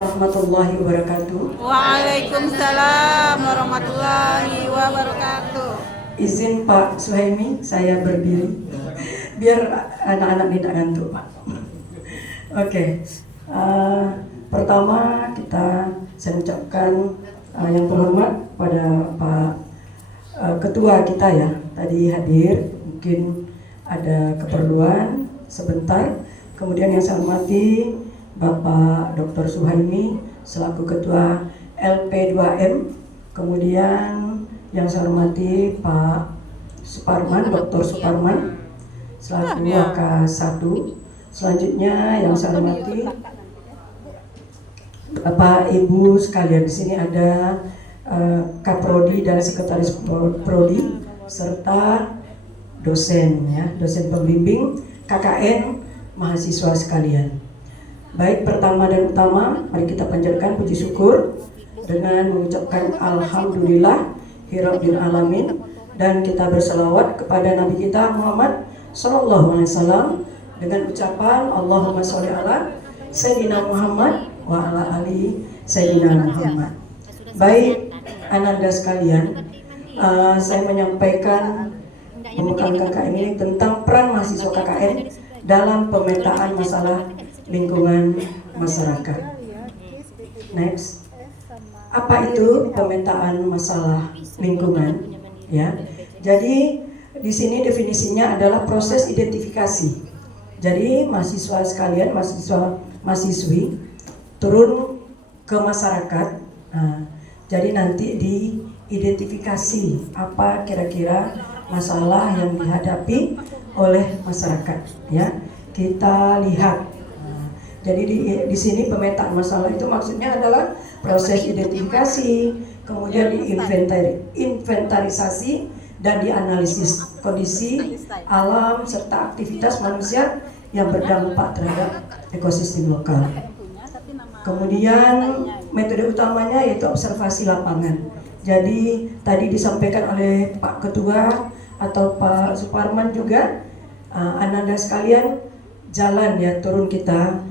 Warahmatullahi wabarakatuh. Waalaikumsalam warahmatullahi wabarakatuh. Izin Pak Suhaimi, saya berdiri biar anak-anak tidak ngantuk, Pak. Oke. Pertama saya ucapkan yang terhormat pada Pak Ketua kita ya, tadi hadir, mungkin ada keperluan sebentar. Kemudian yang saya hormati Bapak Dr. Suhaimi selaku Ketua LP2M, kemudian yang saya hormati Pak Suparman, Dr. Suparman selaku AK1. Selanjutnya yang saya hormati Bapak Ibu sekalian, di sini ada Kaprodi dan Sekretaris Prodi serta dosen ya, dosen pembimbing, KKN, mahasiswa sekalian. Baik, pertama dan utama, mari kita panjatkan puji syukur dengan mengucapkan Alhamdulillah Hirabbil Alamin, dan kita berselawat kepada Nabi kita Muhammad Sallallahu Alaihi Wasallam dengan ucapan Allahumma sholli ala Sayyidina Muhammad wa ala ali Sayyidina Muhammad. Baik, ananda sekalian, saya menyampaikan pembukaan KKN ini tentang peran mahasiswa KKN dalam pemetaan masalah lingkungan masyarakat. Next, apa itu pemetaan masalah lingkungan? Ya, jadi di sini definisinya adalah proses identifikasi. Jadi mahasiswa sekalian, mahasiswi turun ke masyarakat. Jadi nanti diidentifikasi apa kira-kira masalah yang dihadapi oleh masyarakat. Ya, kita lihat. Jadi di sini pemetaan masalah itu maksudnya adalah proses identifikasi, kemudian diinventarisasi dan dianalisis kondisi alam serta aktivitas manusia yang berdampak terhadap ekosistem lokal. Kemudian metode utamanya yaitu observasi lapangan. Jadi tadi disampaikan oleh Pak Ketua atau Pak Suparman juga, ananda sekalian, jalan ya, turun kita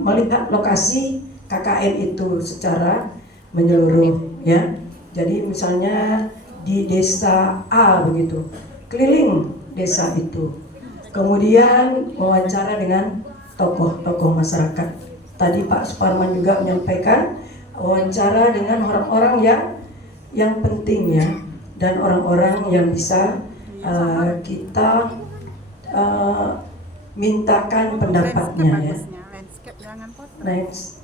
melihat lokasi KKN itu secara menyeluruh ya. Jadi misalnya di desa A begitu, keliling desa itu, kemudian wawancara dengan tokoh-tokoh masyarakat. Tadi Pak Suparman juga menyampaikan wawancara dengan orang-orang yang penting ya, dan orang-orang yang bisa kita mintakan pendapatnya ya. Next,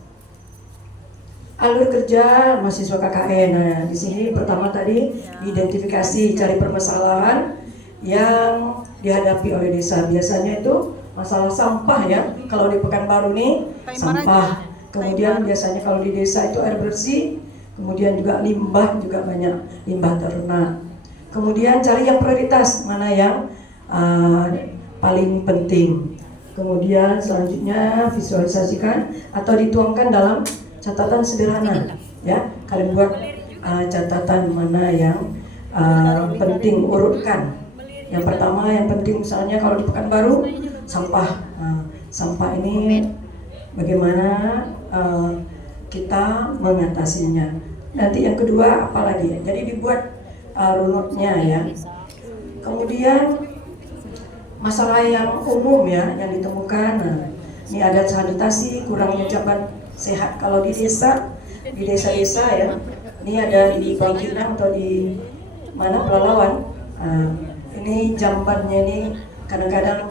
alur kerja mahasiswa KKN. Nah, di sini pertama tadi identifikasi, cari permasalahan yang dihadapi oleh desa. Biasanya itu masalah sampah ya. Kalau di Pekanbaru nih sampah. Kemudian biasanya kalau di desa itu air bersih. Kemudian juga limbah juga banyak, limbah ternak. Kemudian cari yang prioritas, mana yang paling penting. Kemudian selanjutnya visualisasikan atau dituangkan dalam catatan sederhana ya. Kalian buat catatan mana yang penting, urutkan. Yang pertama yang penting misalnya kalau di Pekanbaru sampah. Sampah ini bagaimana kita mengatasinya. Nanti yang kedua apa lagi ya? Jadi dibuat runutnya ya. Kemudian masalah yang umum ya yang ditemukan. Ini ada sanitasi, kurangnya jamban sehat kalau di desa-desa ya. Ini ada di Bangkinang atau di mana Pelalawan. Ini jambannya ini kadang-kadang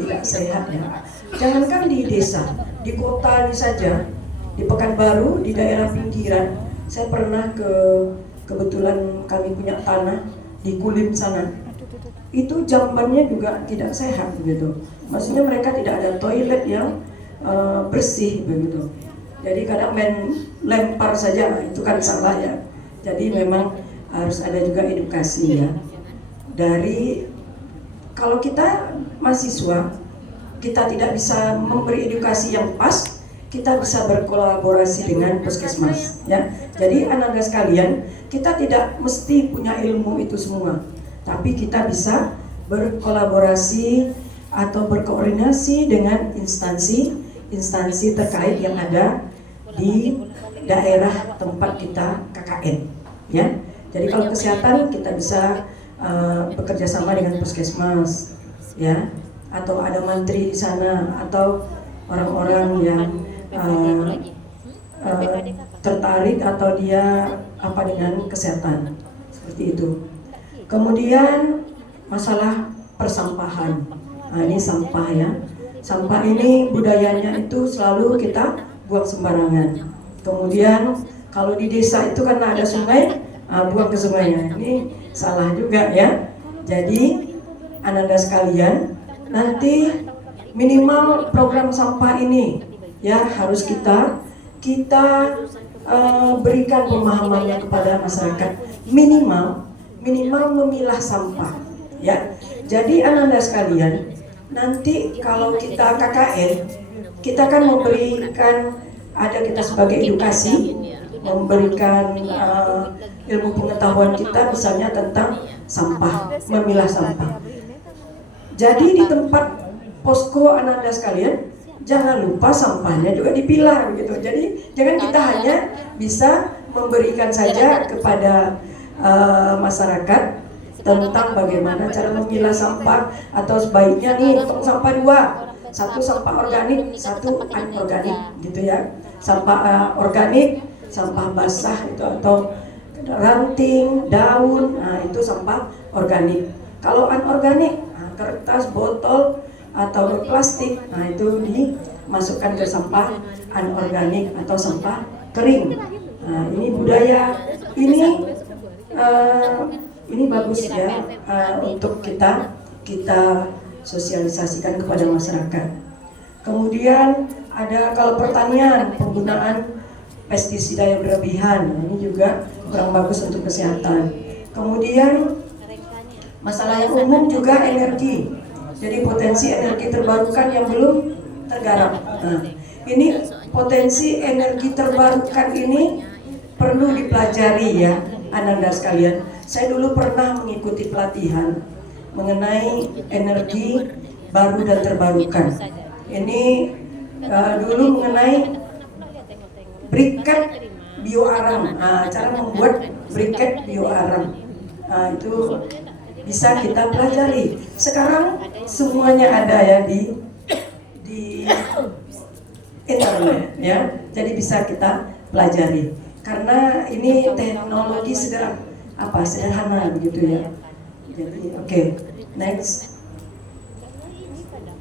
tidak sehat ya. Jangankan di desa, di kota ini saja, di Pekanbaru, di daerah pinggiran. Saya pernah kebetulan kami punya tanah di Kulim sana. Itu jambannya juga tidak sehat begitu. Maksudnya mereka tidak ada toilet yang bersih begitu. Jadi kadang main lempar saja, itu kan salah ya. Jadi memang harus ada juga edukasi ya. Dari kalau kita mahasiswa, kita tidak bisa memberi edukasi yang pas, kita bisa berkolaborasi dengan puskesmas ya. Jadi anak-anak sekalian, kita tidak mesti punya ilmu itu semua, tapi kita bisa berkolaborasi atau berkoordinasi dengan instansi terkait yang ada di daerah tempat kita KKN, ya. Jadi kalau kesehatan kita bisa bekerja sama dengan puskesmas, ya, atau ada mantri di sana atau orang-orang yang tertarik atau dia apa dengan kesehatan, seperti itu. Kemudian masalah persampahan. Nah, ini sampah ya. Sampah ini budayanya itu selalu kita buang sembarangan. Kemudian kalau di desa itu karena ada sungai, buang ke sungainya. Ini salah juga ya. Jadi Ananda sekalian, nanti minimal program sampah ini ya harus kita berikan pemahamannya kepada masyarakat. Minimal memilah sampah ya. Jadi Ananda sekalian, nanti kalau kita KKN, kita kan memberikan, ada kita sebagai edukasi, memberikan ilmu pengetahuan kita misalnya tentang sampah, memilah sampah. Jadi di tempat posko Ananda sekalian, jangan lupa sampahnya juga dipilah gitu. Jadi jangan kita hanya bisa memberikan saja kepada masyarakat tentang bagaimana cara memilah sampah, atau sebaiknya nih tong sampah dua, satu sampah organik, satu anorganik gitu ya. Sampah organik, sampah basah itu atau ranting, daun, nah itu sampah organik. Kalau anorganik, kertas, botol atau plastik, nah itu dimasukkan ke sampah anorganik atau sampah kering. Nah ini budaya, ini bagus ya, untuk kita sosialisasikan kepada masyarakat. Kemudian ada kalau pertanian, penggunaan pestisida yang berlebihan, ini juga kurang bagus untuk kesehatan. Kemudian masalah yang umum juga energi. Jadi potensi energi terbarukan yang belum tergarap. Nah, ini potensi energi terbarukan ini perlu dipelajari ya, Ananda sekalian. Saya dulu pernah mengikuti pelatihan mengenai energi baru dan terbarukan. Ini dulu mengenai briket bioarang. Cara membuat briket bioarang. Itu bisa kita pelajari. Sekarang semuanya ada ya di internet ya. Jadi bisa kita pelajari. Karena ini teknologi sederhana begitu ya. Jadi oke. Next.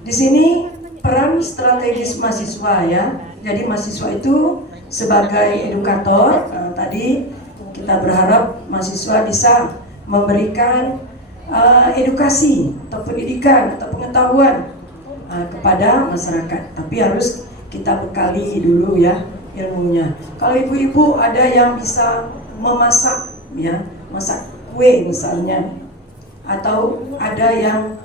Di sini peran strategis mahasiswa ya. Jadi mahasiswa itu sebagai edukator, tadi kita berharap mahasiswa bisa memberikan edukasi atau pendidikan atau pengetahuan kepada masyarakat. Tapi harus kita bekali dulu ya ilmunya. Kalau ibu-ibu ada yang bisa memasak ya, masak kue misalnya, atau ada yang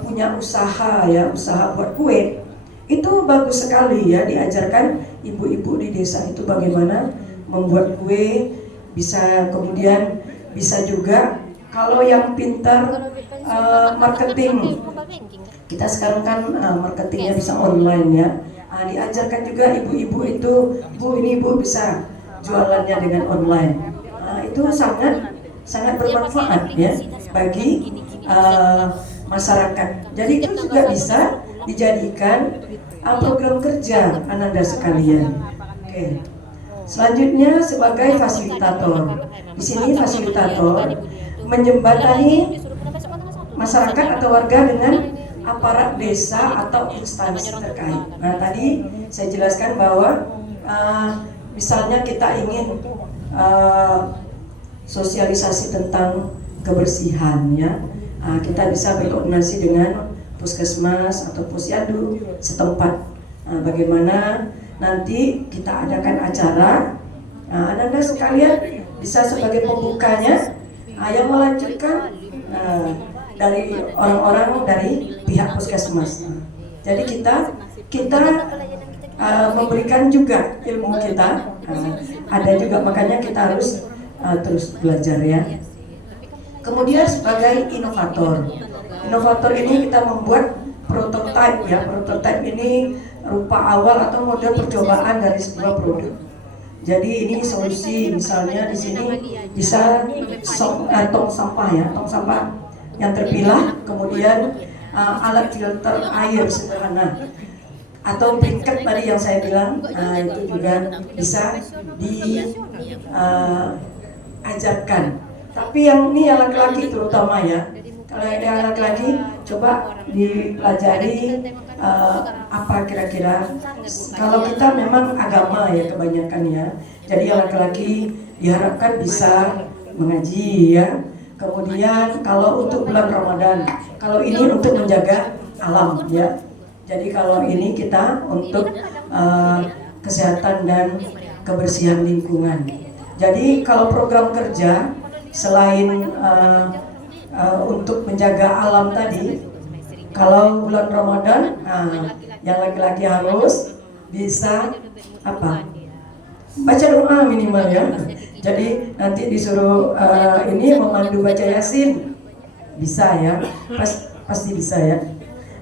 punya usaha ya, usaha buat kue, itu bagus sekali ya, diajarkan ibu-ibu di desa itu bagaimana membuat kue. Bisa kemudian bisa juga kalau yang pintar marketing, kita sekarang kan marketingnya bisa online ya. Diajarkan juga ibu-ibu itu, Bu ini Bu bisa jualannya dengan online. Itu sangat bermanfaat ya bagi masyarakat. Jadi itu juga bisa dijadikan program kerja Ananda sekalian. Oke. Selanjutnya sebagai fasilitator. Di sini fasilitator menjembatani masyarakat atau warga dengan aparat desa atau instansi terkait. Nah tadi saya jelaskan bahwa misalnya kita ingin sosialisasi tentang kebersihan ya, kita bisa berkoordinasi dengan puskesmas atau posyandu setempat. Bagaimana nanti kita adakan acara, Ananda sekalian bisa sebagai pembukanya, yang melanjutkan dari orang-orang dari pihak puskesmas. Jadi kita memberikan juga ilmu kita, ada juga, makanya kita harus terus belajar ya. Kemudian sebagai inovator ini kita membuat prototipe ya. Prototipe ini rupa awal atau model percobaan dari sebuah produk. Jadi ini solusi, misalnya di sini bisa tong sampah ya, tong sampah yang terpilah, kemudian alat filter air sederhana, atau briket tadi yang saya bilang, itu juga bisa diajarkan. Tapi yang ini yang laki-laki terutama ya, kalau yang laki-laki coba dipelajari apa kira-kira. Kalau kita memang agama ya kebanyakan ya, jadi yang laki-laki diharapkan bisa mengaji ya. Kemudian kalau untuk bulan Ramadan, kalau ini untuk menjaga alam ya. Jadi kalau ini kita untuk kesehatan dan kebersihan lingkungan. Jadi kalau program kerja selain untuk menjaga alam tadi, kalau bulan Ramadan, yang laki-laki harus bisa apa? Baca doa minimal ya. Jadi nanti disuruh ini memandu baca Yasin, bisa ya, pasti bisa ya.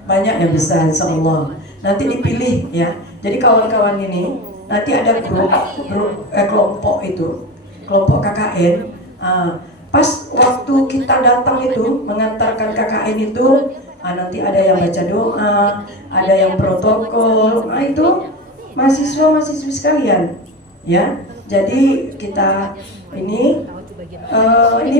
Banyak yang bisa, insya Allah. Nanti dipilih ya. Jadi kawan-kawan ini nanti ada kelompok itu, kelompok KKN. Pas waktu kita datang itu mengantarkan KKN itu, nanti ada yang baca doa, ada yang protokol. Itu mahasiswa-mahasiswi sekalian, ya. Jadi kita ini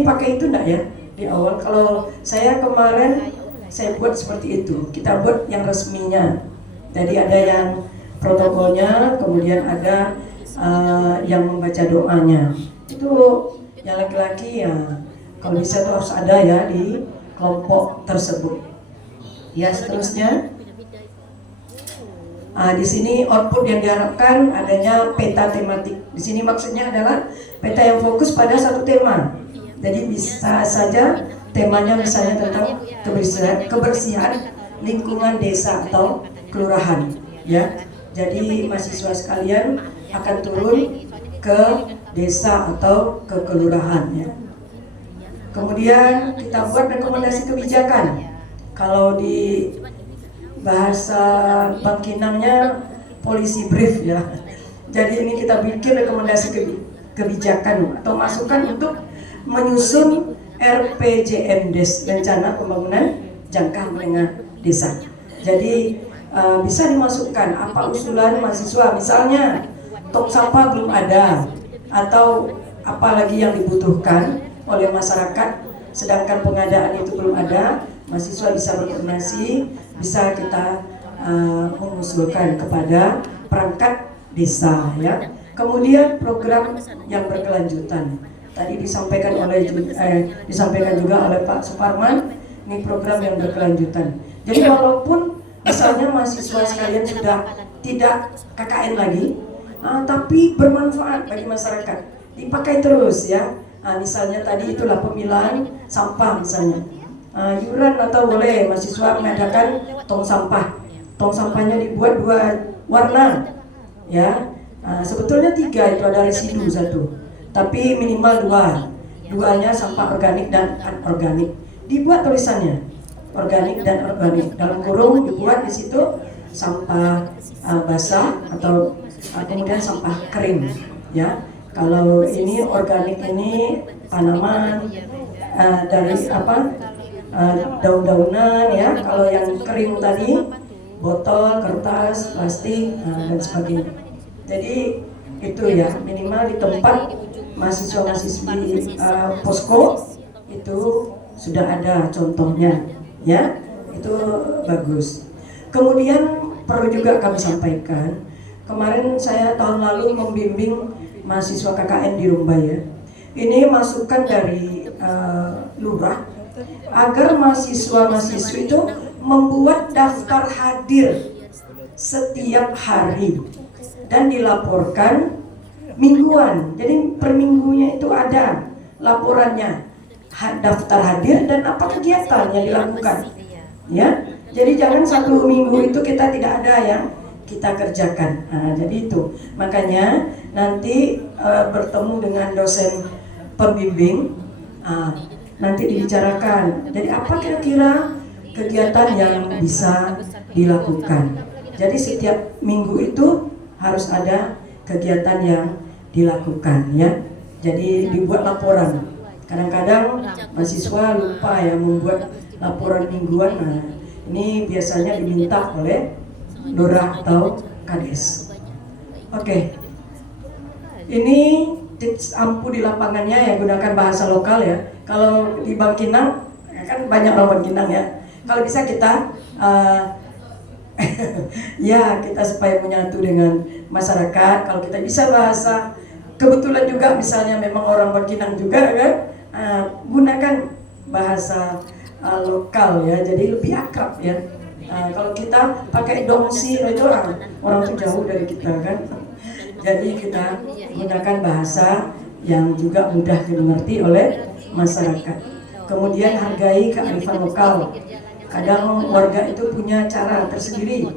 pakai itu enggak ya di awal? Kalau saya kemarin saya buat seperti itu. Kita buat yang resminya. Jadi ada yang protokolnya, kemudian ada yang membaca doanya. Itu yang laki-laki ya, kalau bisa tuh harus ada ya di kelompok tersebut. Ya, seterusnya. Di sini output yang diharapkan adanya peta tematik. Di sini maksudnya adalah peta yang fokus pada satu tema. Jadi bisa saja temanya misalnya tentang kebersihan lingkungan desa atau kelurahan. Ya, jadi mahasiswa sekalian akan turun ke desa atau ke kelurahan ya. Kemudian kita buat rekomendasi kebijakan. Kalau di bahasa Bangkinangnya polisi brief ya. Jadi ini kita bikin rekomendasi kebijakan atau masukan untuk menyusun RPJMDes, rencana pembangunan jangka menengah desa. Jadi bisa dimasukkan apa usulan mahasiswa, misalnya tong sampah belum ada, atau apalagi yang dibutuhkan oleh masyarakat, sedangkan pengadaan itu belum ada, mahasiswa bisa berkoordinasi, bisa kita mengusulkan kepada perangkat desa ya. Kemudian program yang berkelanjutan tadi disampaikan juga oleh Pak Suparman, ini program yang berkelanjutan. Jadi walaupun misalnya mahasiswa sekalian sudah tidak KKN lagi, tapi bermanfaat bagi masyarakat, dipakai terus ya. Misalnya tadi itulah pemilahan sampah misalnya, iuran atau boleh mahasiswa mengadakan tong sampah. Tong sampahnya dibuat 2 warna ya. Sebetulnya 3, itu ada residu 1, tapi minimal 2. 2-nya sampah organik dan anorganik. Dibuat tulisannya organik dan organik, dalam kurung dibuat di situ sampah basah atau kemudian sampah kering ya. Kalau ini organik ini tanaman dari daun-daunan ya. Kalau yang kering tadi botol, kertas, plastik dan sebagainya. Jadi itu ya, minimal di tempat mahasiswa-mahasiswi posko itu sudah ada contohnya ya. Itu bagus. Kemudian perlu juga kami sampaikan, kemarin saya tahun lalu membimbing mahasiswa KKN di Rumbai ya. Ini masukan dari lurah agar mahasiswa-mahasiswi itu membuat daftar hadir setiap hari dan dilaporkan mingguan. Jadi per minggunya itu ada laporannya, daftar hadir dan apa kegiatan yang dilakukan ya. Jadi jangan 1 minggu itu kita tidak ada yang kita kerjakan. Jadi itu makanya nanti bertemu dengan dosen pembimbing, nanti dibicarakan. Jadi apa kira-kira kegiatan yang bisa dilakukan? Jadi setiap minggu itu harus ada kegiatan yang dilakukan ya. Jadi dibuat laporan. Kadang-kadang mahasiswa lupa ya membuat laporan mingguan. Nah, ini biasanya diminta oleh lurah atau kades. Oke. Ini tips ampuh di lapangannya ya, gunakan bahasa lokal ya. Kalau di Bangkinang kan banyak orang Bangkinang ya. Kalau bisa kita ya kita supaya menyatu dengan masyarakat. Kalau kita bisa bahasa, kebetulan juga misalnya memang orang Bangkinang juga kan, gunakan bahasa lokal ya, jadi lebih akrab ya. Kalau kita pakai dongsi itu orang tuh jauh dari kita kan. Jadi kita gunakan bahasa yang juga mudah dimengerti oleh masyarakat. Kemudian hargai kearifan lokal. Kadang warga itu punya cara tersendiri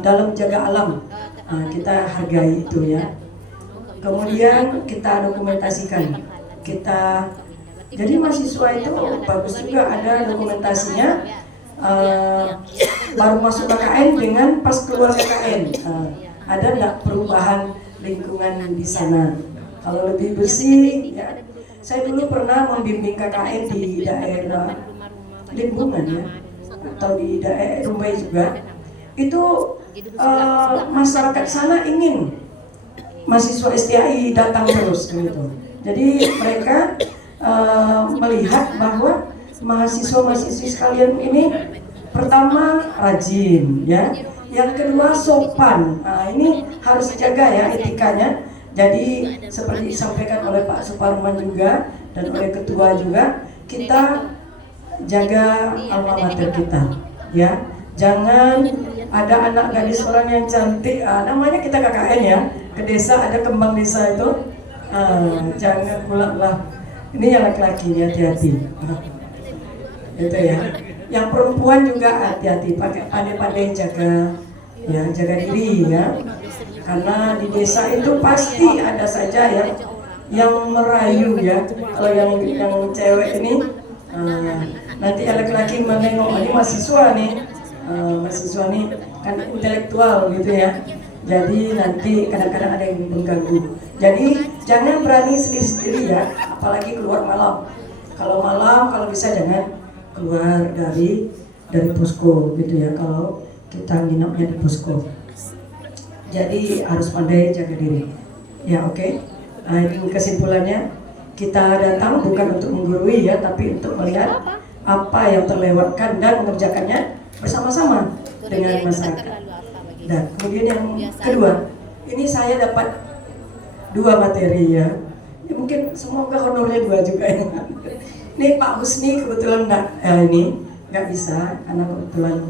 dalam jaga alam. Kita hargai itu ya. Kemudian kita dokumentasikan. Jadi mahasiswa itu bagus juga ada dokumentasinya. Baru masuk KKN dengan pas keluar KKN. Ada nggak perubahan lingkungan di sana? Kalau lebih bersih, ya. Saya dulu pernah membimbing KKN di daerah Limbungan ya, atau di daerah Rumbai juga. Itu masyarakat sana ingin mahasiswa STAI datang terus gitu. Jadi mereka melihat bahwa mahasiswa-mahasiswi sekalian ini pertama rajin ya, yang kedua sopan. Ini harus dijaga ya etikanya. Jadi seperti disampaikan oleh Pak Suparman juga dan oleh ketua juga, kita jaga alma mater kita ya. Jangan ada anak gadis orang yang cantik, namanya kita KKN ya, ke desa ada kembang desa itu, jangan pula lah. Ini yang laki-laki hati-hati. Itu ya. Yang perempuan juga hati-hati, pakai pandai-pandai jaga diri ya. Karena di desa itu pasti ada saja ya yang merayu ya. Kalau yang cewek ini nanti laki-laki menengok, ini mahasiswa nih kan intelektual gitu ya. Jadi nanti kadang-kadang ada yang mengganggu. Jadi jangan berani sendiri-sendiri ya, apalagi keluar malam. Kalau malam, kalau bisa jangan keluar dari posko gitu ya, kalau kita nginapnya di posko. Jadi harus pandai jaga diri ya. Oke. Ini kesimpulannya, kita datang bukan untuk menggurui ya, tapi untuk melihat apa yang terlewatkan dan mengerjakannya bersama-sama dengan masyarakat. Dan kemudian yang kedua, ini saya dapat 2 materi ya. Mungkin semoga honornya 2 juga ya. Ini Pak Husni kebetulan nggak bisa karena kebetulan